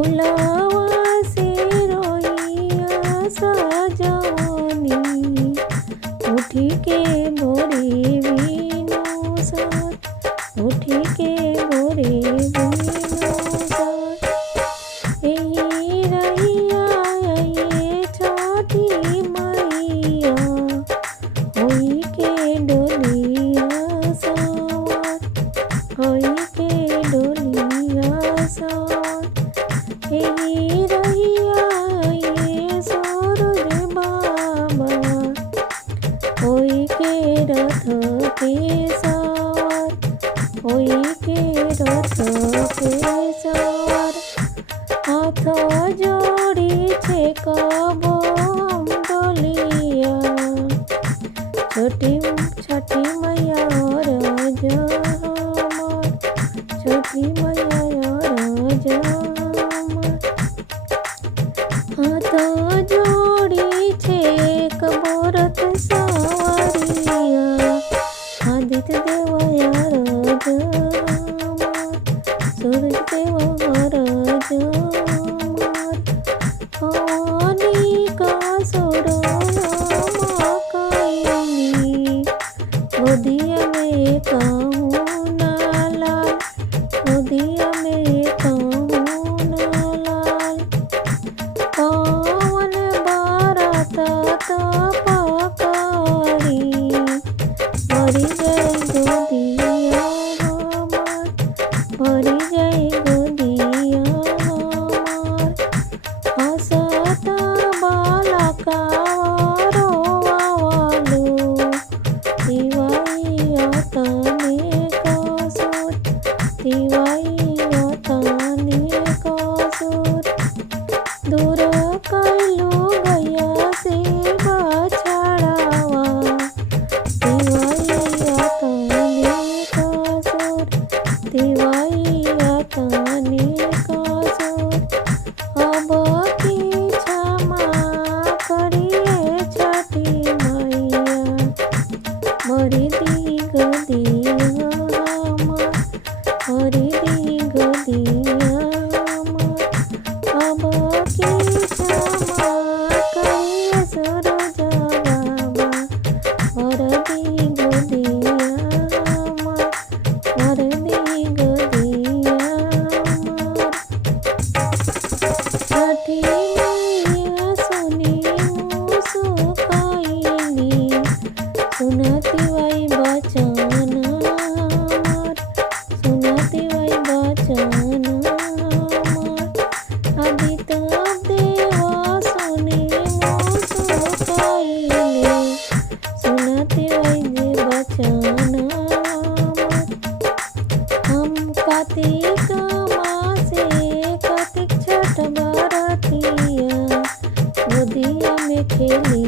फुलावा से रोइया सजवनी उठी के भोरे बीनु साथ उठी के भोरे बीनु साथ यही रहिया ये छोटी मैया होई के डोलिया सवार होई के डोलिया सवार यही रहिया ये सूरज बाबा होई के रथ पे सवार होई के रथ पे सवार हाथ जोड़ी छे कबो हम डोलिया छठी मैया राज हमार छठी मैया राज हमार हाथ जोड़ी छे कबो रथ सवारिया आदित्य देवया राज हमार सूरज देव राज हमार पानी का सोडोना कायनी गोदिया में कहूँ ना लाल गोदिया में कहूँ ना लाल पवन बारात पकड़ी भरी गई गोदिया हमार भरी गई गोदिया हमार हंसता बालका रोवालू दिवाइया ताने कसूर दिवाइया ताने कसूर दूर कैलू गया से बछड़ावा दिवाइया ताने कसूर दिवाइया ताने कसूर अब की क्षमा करिए छठी मैया मरी दी गोदिया हमार मरी दी गोदिया हमार अब की क्षमा करिए सूरज बाबा मर दी गोदिया हमार मर दी गोदिया हमार छठी मैया सुनी मुस्काइली सुनती वही बचन हमार सुनती वही बचन हमार आदित्य देव सुनी मुस्काइली सुनती वही जे बचन हमार हम कार्तिक मासे कार्तिक छठ बरतिया गोदिया में खेली